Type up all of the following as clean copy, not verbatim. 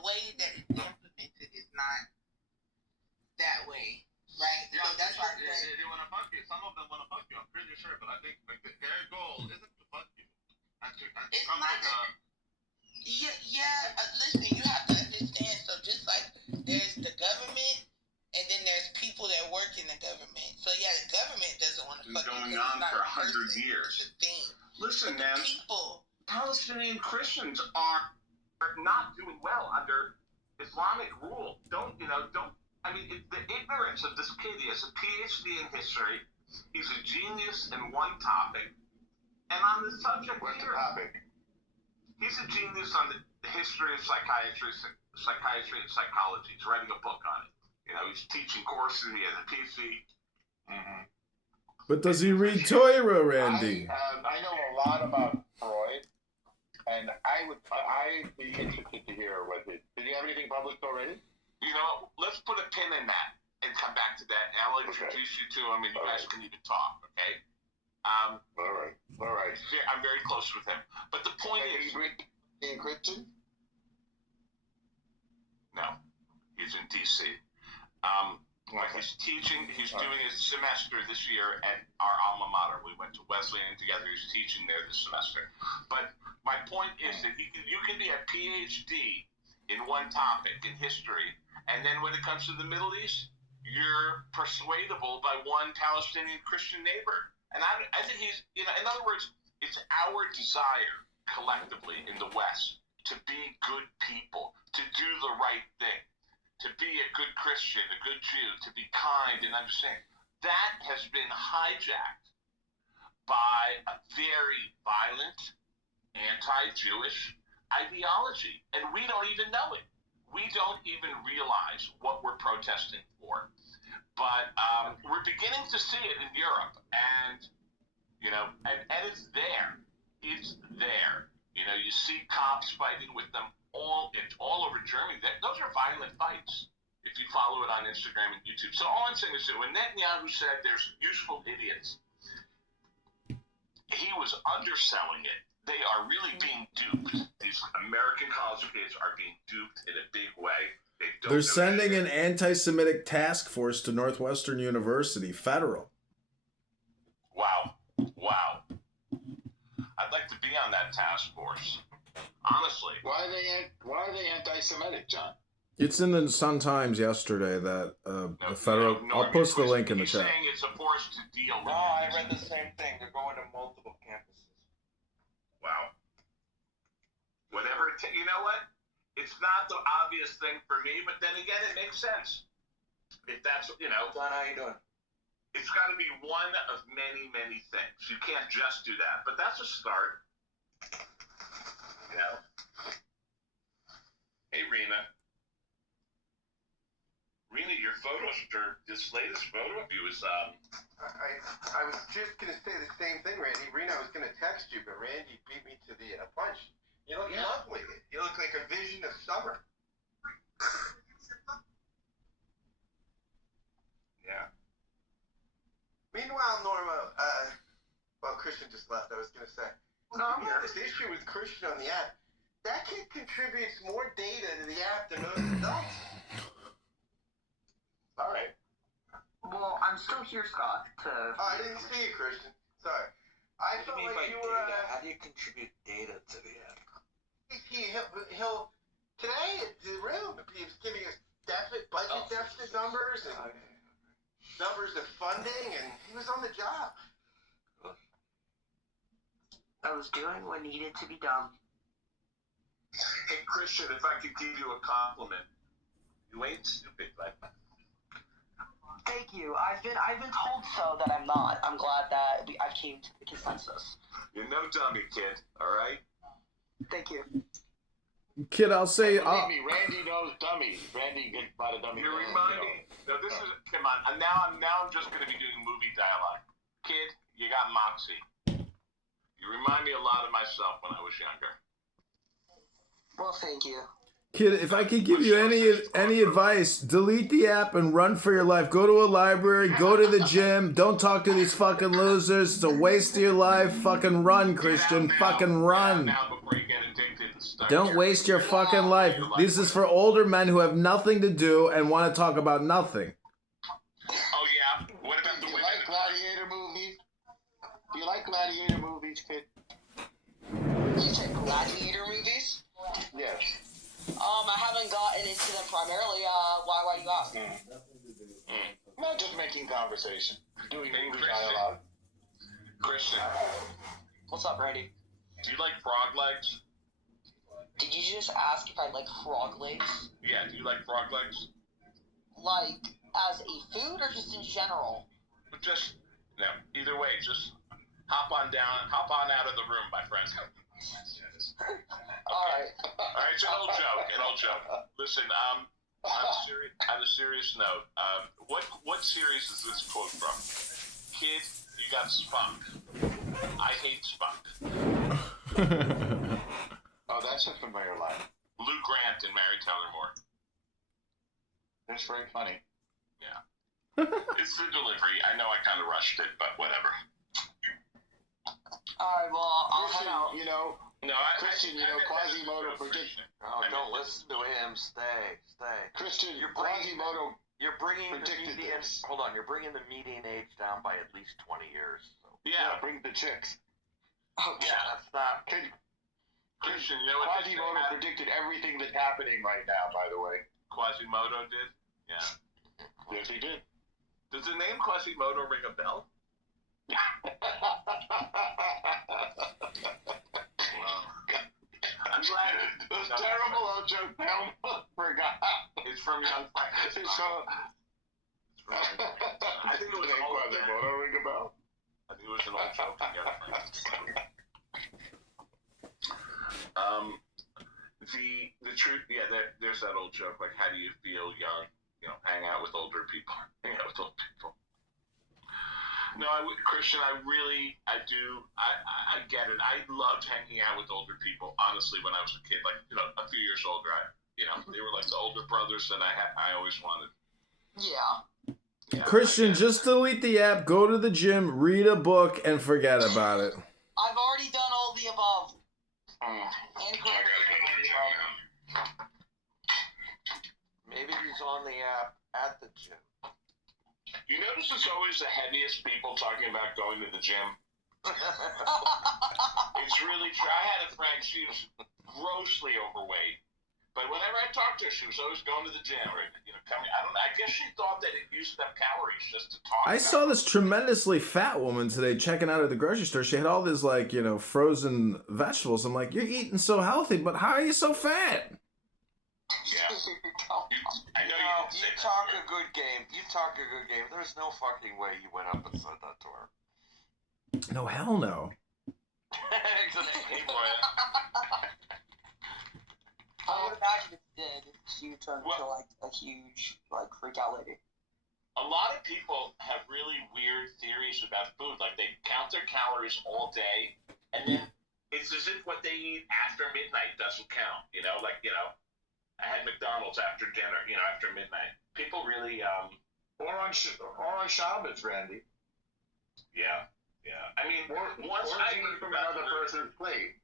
way that it's implemented is not that way, right? Yeah, so that's why they want to fuck you. Some of them want to fuck you. I'm pretty sure, but I think like their goal isn't to fuck you. It's not that. Listen, you have to understand. So just like there's the government, and then there's people that work in the government. So yeah, the government doesn't want to fuck you. It's been going on for 100 years. It's a thing. Listen, but man. People. Palestinian Christians are not doing well under Islamic rule. I mean, the ignorance of this kid. He has a PhD in history. He's a genius in one topic. And on the subject here, he's a genius on the history of psychiatry and psychology. He's writing a book on it. He's teaching courses. He has a PhD. Mm-hmm. But does he read Torah, Randy? I know a lot about Freud, and I'd be interested to hear what did you have anything published already? Let's put a pin in that and come back to that. And I'll introduce you to him, and you guys can even talk, okay? All right. I'm very close with him. But the point is... Is he Christian? No. He's in D.C. He's teaching, he's doing his semester this year at our alma mater. We went to Wesleyan together. He's teaching there this semester. But my point is that you can be a PhD in one topic, in history, and then when it comes to the Middle East, you're persuadable by one Palestinian Christian neighbor. And I think he's, in other words, it's our desire collectively in the West to be good people, to do the right thing, to be a good Christian, a good Jew, to be kind and understanding. That has been hijacked by a very violent, anti-Jewish ideology, and we don't even know it. We don't even realize what we're protesting for. But we're beginning to see it in Europe, and and it's there. It's there. You see cops fighting with them all over Germany. Those are violent fights. If you follow it on Instagram and YouTube. So all I'm saying is that when Netanyahu said there's useful idiots, he was underselling it. They are really being duped. These American college kids are being duped in a big way. They're sending an anti-Semitic task force to Northwestern University, federal. Wow. I'd like to be on that task force. Honestly. Why are they anti-Semitic, John? It's in the Sun-Times yesterday that the federal... I'll post the link in the chat. He's saying it's a force to deal with. No, I read the same thing. They're going to multiple campuses. Wow. Whatever you know what? It's not the obvious thing for me, but then again, it makes sense. If that's, John, how you doing? It's got to be one of many, many things. You can't just do that, but that's a start. Hey, Rena. Rena, your this latest photo of you is, I was just going to say the same thing, Randy. Rena, I was going to text you, but Randy beat me to the punch. You look lovely. You look like a vision of summer. Yeah. Meanwhile, Norma, Christian just left, I was going to say. No, I'm on this issue with Christian on the app. That kid contributes more data to the app than most adults. All right. Well, I'm still here, Scott. I didn't see you, Christian. Sorry. I felt like you were... How do you contribute data to the app? He'll today at the room, he was giving us budget deficit numbers and numbers of funding, and he was on the job. I was doing what needed to be done. Hey, Christian, if I could give you a compliment, you ain't stupid, right? Thank you. I've been told so that I'm not. I'm glad that I came to the consensus. You're no dummy, kid. All right. Thank you. Kid, I'll say... Believe me, Randy knows dummy. Randy gets by the dummy. You remind me... No, this is... Come on. Now I'm just going to be doing movie dialogue. Kid, you got moxie. You remind me a lot of myself when I was younger. Well, thank you. Kid, if I could give you any advice, delete the app and run for your life. Go to a library, go to the gym, don't talk to these fucking losers. It's a waste of your life. Fucking run, Christian. Fucking run. Now before you get addicted. Start Don't waste your fucking life. This is for older men who have nothing to do and want to talk about nothing. Oh yeah. What about the Do you women? like gladiator movies? Do you like gladiator movies, kid? You said gladiator movies? Yes. I haven't gotten into them primarily. Why do you ask? Not just making conversation. Doing Hey, movie Christian. dialogue. Christian, What's up, Randy? do you like frog legs? Did you just ask if I like frog legs? Yeah, do you like frog legs? Like, as a food or just in general? Just, no, either way, just hop on out of the room, my friend. Alright. Alright, it's an old joke. Listen, on a serious note, what series is this quote from? Kid, you got spunk. I hate spunk. Oh, that's a familiar line. Lou Grant and Mary Tyler Moore. That's very funny. It's the delivery. I know I kind of rushed it, but whatever. Alright, well, I'll head Christian, out. you know, No, Christian, you know, Quasimodo predicted. Oh, don't listen to him. Stay. Christian, You're bringing- Quasimodo You're bringing the predicted median. this. Hold on. You're bringing the median age down by at least 20 years. So. Yeah, bring the chicks. Oh, yeah. That's not. Christian, you know what they say? Quasimodo predicted everything that's happening right now, by the way. Quasimodo did? Yeah. Yes, he did. Does the name Quasimodo ring a bell? I'm glad. Those terrible old jokes, I forgot. It's from Young Frankenstein. I think it was an old Quasimodo ring a bell. I think it was an old joke from Young Frankenstein. The truth, yeah, there's that old joke, like, how do you feel young? You know, hang out with older people. Hang out with old people. No, Christian, I get it. I loved hanging out with older people, honestly, when I was a kid, like, you know, a few years older. They were like the older brothers that I always wanted. yeah. Yeah, Christian, just delete the app, go to the gym, read a book, and forget about it. I've already done all the above. And I correctly gotta go to the gym now. Maybe he's on the app at the gym. You notice it's always the heaviest people talking about going to the gym? It's really true. I had a friend, she was grossly overweight. But whenever I talked to her, she was always going to the gym. Or, coming. I guess she thought that it used up calories just to talk I about saw it. this tremendously fat woman today checking out at the grocery store. She had all these, like, frozen vegetables. I'm like, you're eating so healthy, but how are you so fat? Yeah. I know you didn't say You that. talk a good game. There's no fucking way you went up and said that to her. No, hell no. Hey, boy. I would imagine if you did, she would turn into like a huge freak out lady. A lot of people have really weird theories about food. Like, they count their calories all day, and then it's as if what they eat after midnight doesn't count. I had McDonald's after dinner, after midnight. People really, Or on Shabbos, Randy. yeah. I mean, once Or I eating heard from about another person's plate.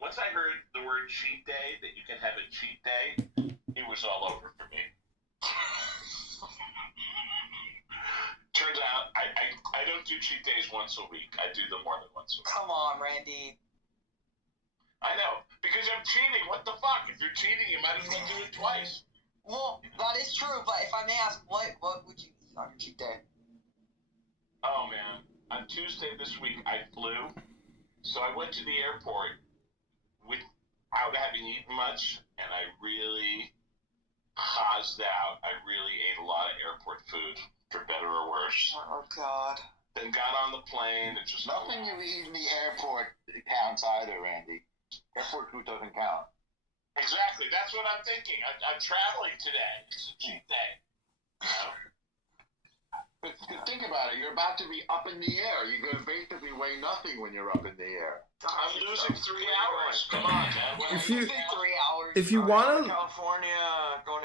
Once I heard the word cheat day, that you can have a cheat day, it was all over for me. Turns out, I don't do cheat days once a week. I do them more than once a week. Come on, Randy. I know, because I'm cheating. What the fuck? If you're cheating, you might as well do it twice. Well, that is true, but if I may ask, what would you eat on your cheat day? Oh, man. On Tuesday this week, I flew. So I went to the airport without having eaten much, and I really hozzed out. I really ate a lot of airport food, for better or worse. Oh, God. Then got on the plane and just... Nothing you eat in the airport counts either, Randy. Airport food doesn't count. Exactly. That's what I'm thinking. I'm traveling today. It's a cheat day. But think about it. You're about to be up in the air. You're going to basically weigh nothing when you're up in the air. I'm losing 3 hours. Come on, man. If you 3 hours. if you Going wanna to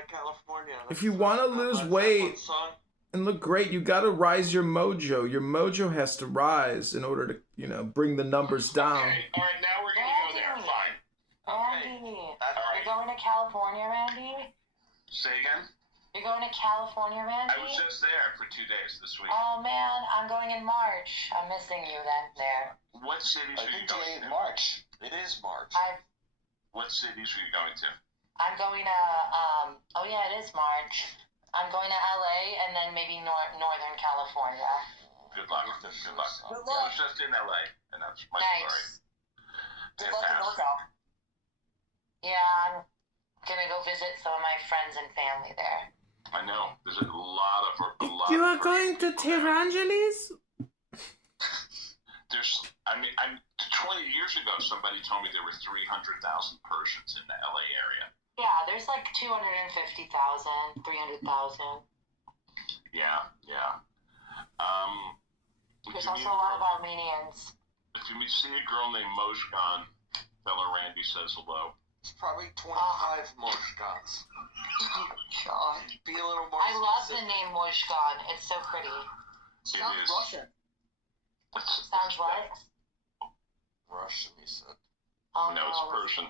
California. If you wanna lose weight and look great, you gotta rise your mojo. Your mojo has to rise in order to, bring the numbers down. Okay. All right, now we're going to go there. Fine. Randy, That's All right. you're going to California, Randy? Say again? You're going to California, Randy? I was just there for 2 days this week. Oh man, I'm going in March. I'm missing you then there. What cities I are you think going today is to? March. It is March. What cities are you going to? I'm going to oh yeah, it is March. I'm going to LA and then maybe Northern California. Good luck. Good luck. Good I luck. was just in LA, and that's my story. Nice. Good luck in Fantastic. NorCal. Yeah, I'm gonna go visit some of my friends and family there. I know. There's a lot of You are of going to people there. Tirangeles? There's, I'm 20 years ago, somebody told me there were 300,000 Persians in the LA area. Yeah, there's like 250,000, 300,000. Yeah. If There's you also meet a lot of girl- Armenians. If you see a girl named Mojgan, tell her Randy says hello. It's probably 25 Moshkans. God. Be a little more I love the specific. name Mushkan. It's so pretty. Sounds is. Russian. Sounds what? Russian, he said. Oh No, it's Persian.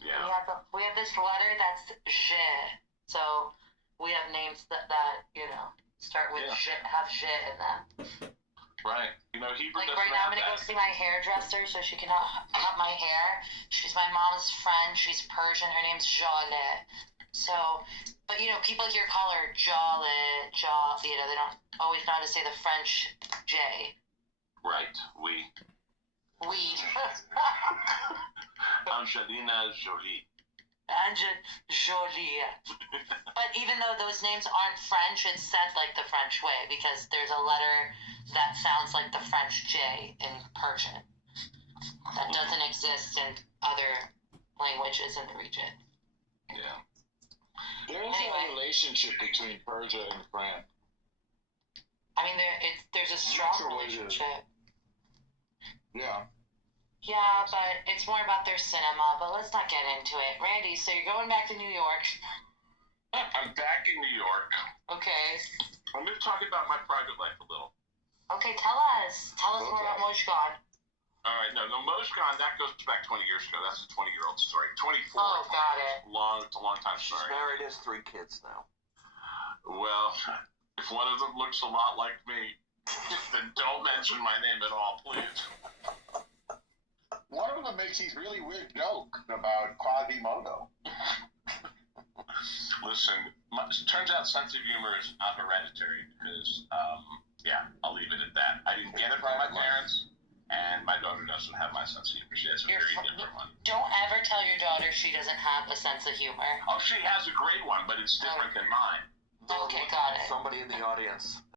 Yeah. We have this letter that's J. So we have names that start with Yeah. J, have J in them. Right. You know, Hebrew Like doesn't right now, I'm have gonna go that. see my hairdresser so she can cut my hair. She's my mom's friend. She's Persian. Her name's Jale. So, but people here call her Jale. They don't always know how to say the French J. Right. We. We. Angelina Jolie. Jolie. But even though those names aren't French, it's said like the French way because there's a letter that sounds like the French J in Persian that doesn't exist in other languages in the region. Yeah. There is Anyway. a relationship between Persia and France. I mean, there's a strong Mutual it is. relationship. Yeah. Yeah, but it's more about their cinema. But let's not get into it. Randy, so you're going back to New York. I'm back in New York. Okay. I'm going to talk about my private life a little. Okay, tell us. Tell us more about Moshkan. All right. No, Mojgan, that goes back 20 years ago. That's a 20-year-old story. 24. Oh, got it. It's a long time She's story. married, has 3 kids now. Well, if one of them looks a lot like me, then don't mention my name at all, please. One of them makes these really weird jokes about Quasimodo. Listen, it turns out sense of humor is not hereditary because, I'll leave it at that. I didn't get it from my parents, and my daughter doesn't have my sense of humor. She has a very different one. Don't ever tell your daughter she doesn't have a sense of humor. Oh, she has a great one, but it's different than mine. Okay, got it. Somebody in the audience